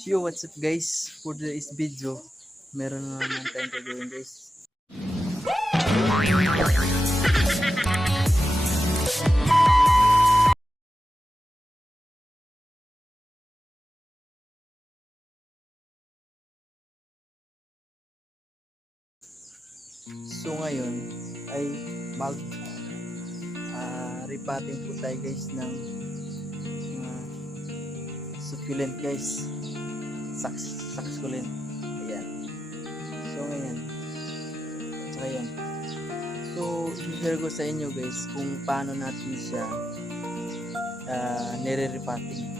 So what's up guys? For today's video, meron na naman tayong gagawin guys. So ngayon ay mag ah, repating po tayo guys ng succulent guys. Saks, succulent. Ayan. So ngayon. Tsaka yan. So, i-share ko sa inyo guys kung paano natin siya uh, nire-repating.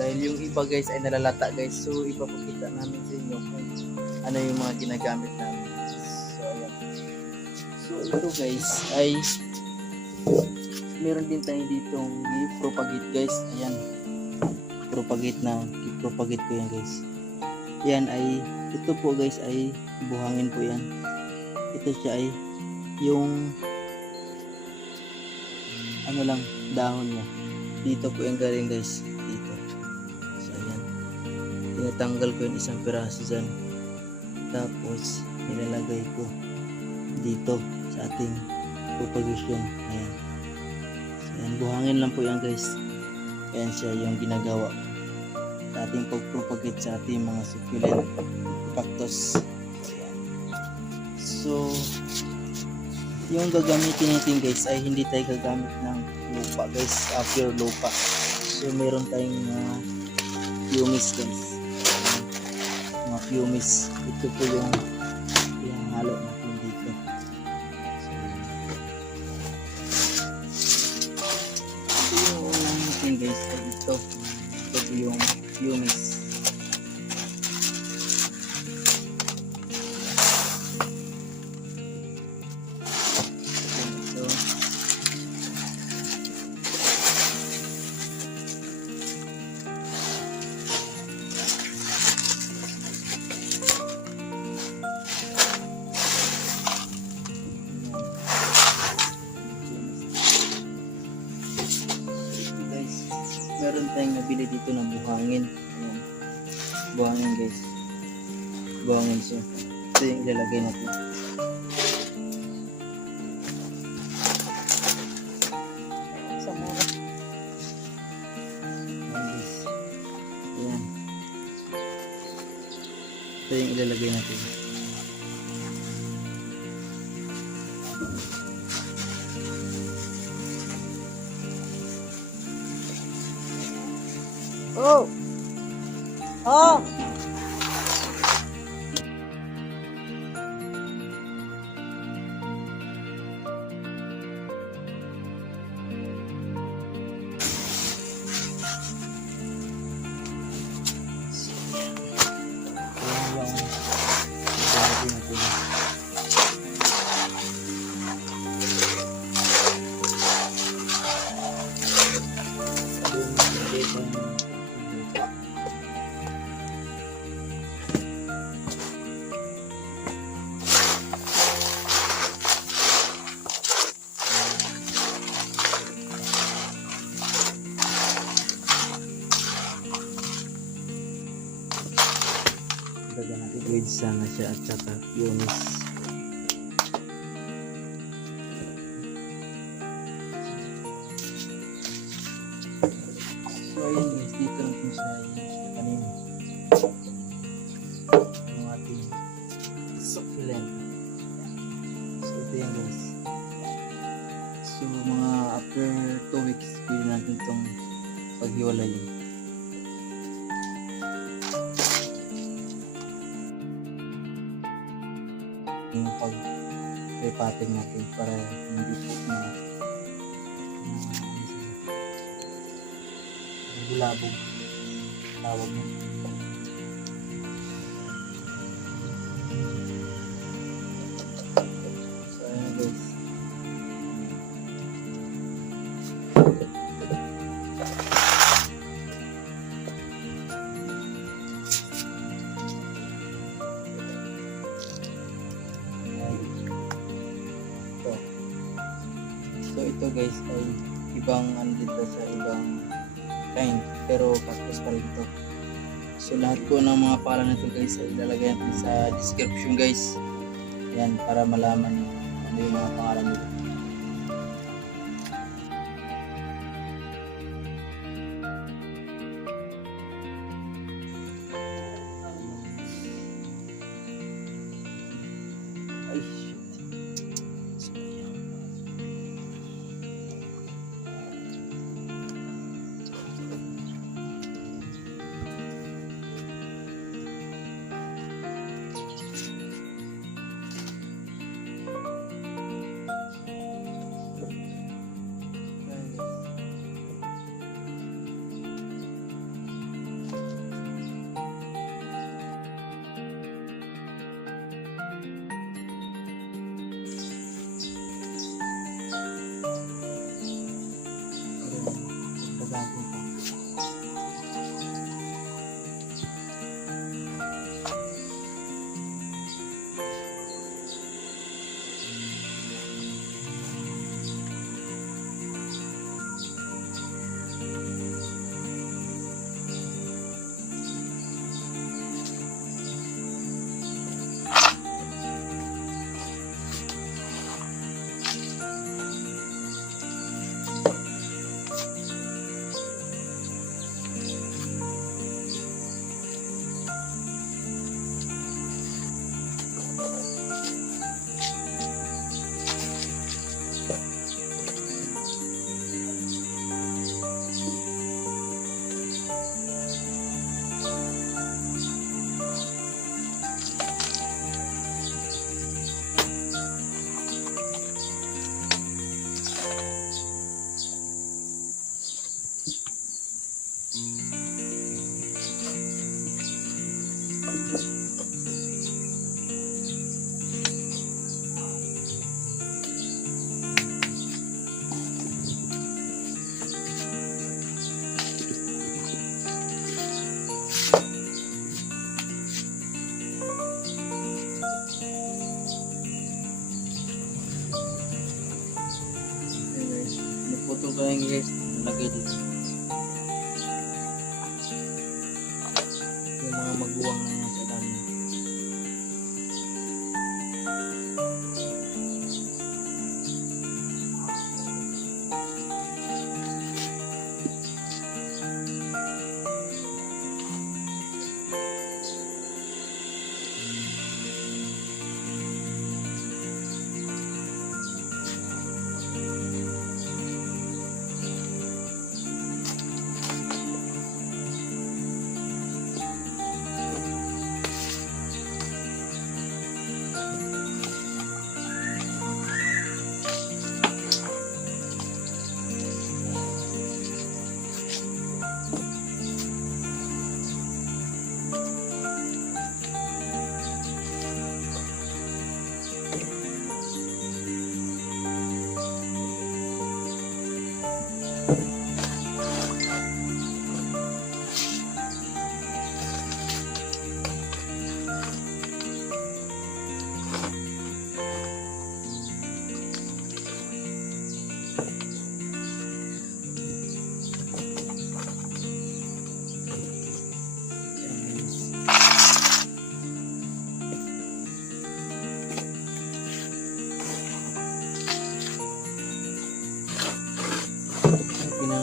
Dahil yung iba guys ay nalalata guys. So, ipapakita namin sa inyo kung ano yung mga ginagamit namin. So, ayan. So, ito guys ay meron din tayo ditong i-propagate guys. Ayan. Propagate na. I-propagate ko yan guys. Yan ay, ito po guys ay buhangin po yan. Ito siya ay yung ano lang, dahon niya. Dito po yung galing guys. Dito. So, ayan. Tinatanggal ko yung isang piraso dyan. Tapos, nilalagay ko dito sa ating propagation. Ayan. So, ayan. Buhangin lang po yan guys. Ayan siya yung ginagawa sa ating pag-propagate sa ating mga succulent cactus. So, yung gagamitin natin guys ay hindi tayo gagamit ng lupa guys, uh, pure lupa. So, meron tayong uh, pumice guys. Ayan. Mga pumice. Ito po yung yung halo natin dito. So, ito yung unang guys ay ito. Ito po yung So, meron tayong nabili dito ng buhangin. Ayan. Buhangin guys. Buhangin siya. Ito yung ilalagay natin. Ayan. Ito yung ilalagay natin. Oh! Oh! Siya at saka yunis. So ayun guys, dito lang po siya yung kanina. Yung ating succulent. So ito yan guys. So mga after 2 weeks, pwede natin itong paghiwalayin. Repating natin para hindi na sila bulabog tawag mo guys ay ibang ano dito sa ibang kind pero cactus pa rin ito. So lahat ko ng mga pangalan nito guys ay ilalagay natin sa description guys. Yan para malaman ano yung mga pangalan nito. Naputol ko yung guys, nalagay dito.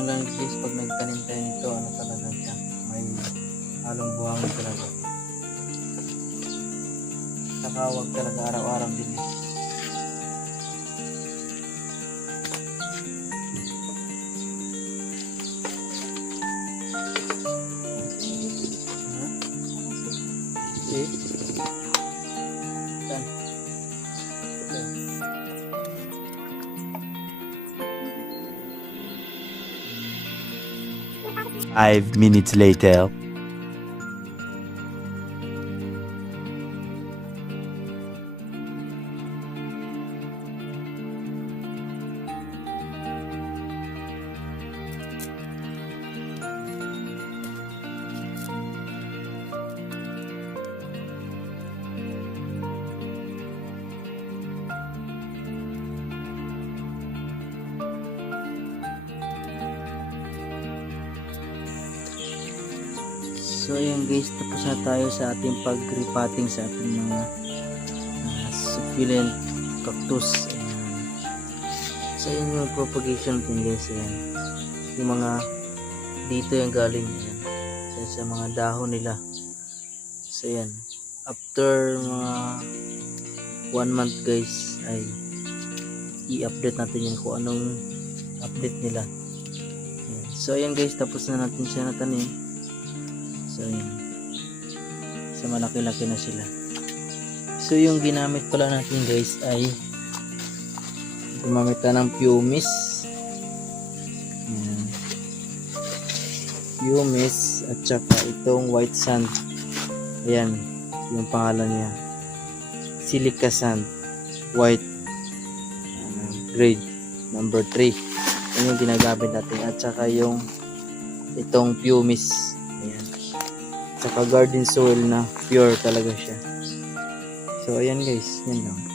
Pinanglan guys pag nagtanim tayo nito, ano talaga siya, may halong buhangin talaga. Saka huwag talaga araw-araw din Five minutes later. So ayan guys, tapos na tayo sa ating pag-repotting sa ating mga ah, succulent cactus. Ayan. So ayan yung propagation natin guys. Ayan. Yung mga dito yung galing. Ayan. Sa mga dahon nila. So ayan. After mga one month guys ay i-update natin yun kung anong update nila. Ayan. So ayan guys, tapos na natin siya natanim. So ayan. So malaki-laki na sila. So yung ginamit pala natin guys ay gumamit na ng pumice. Ayan. Pumice at saka itong white sand. Ayan, yung pangalan niya. Silica sand. White. uh, grade number 3. Yan yung ginagamit natin. At saka yung itong pumice. Saka garden soil na pure talaga siya. So, ayan guys. Yan lang.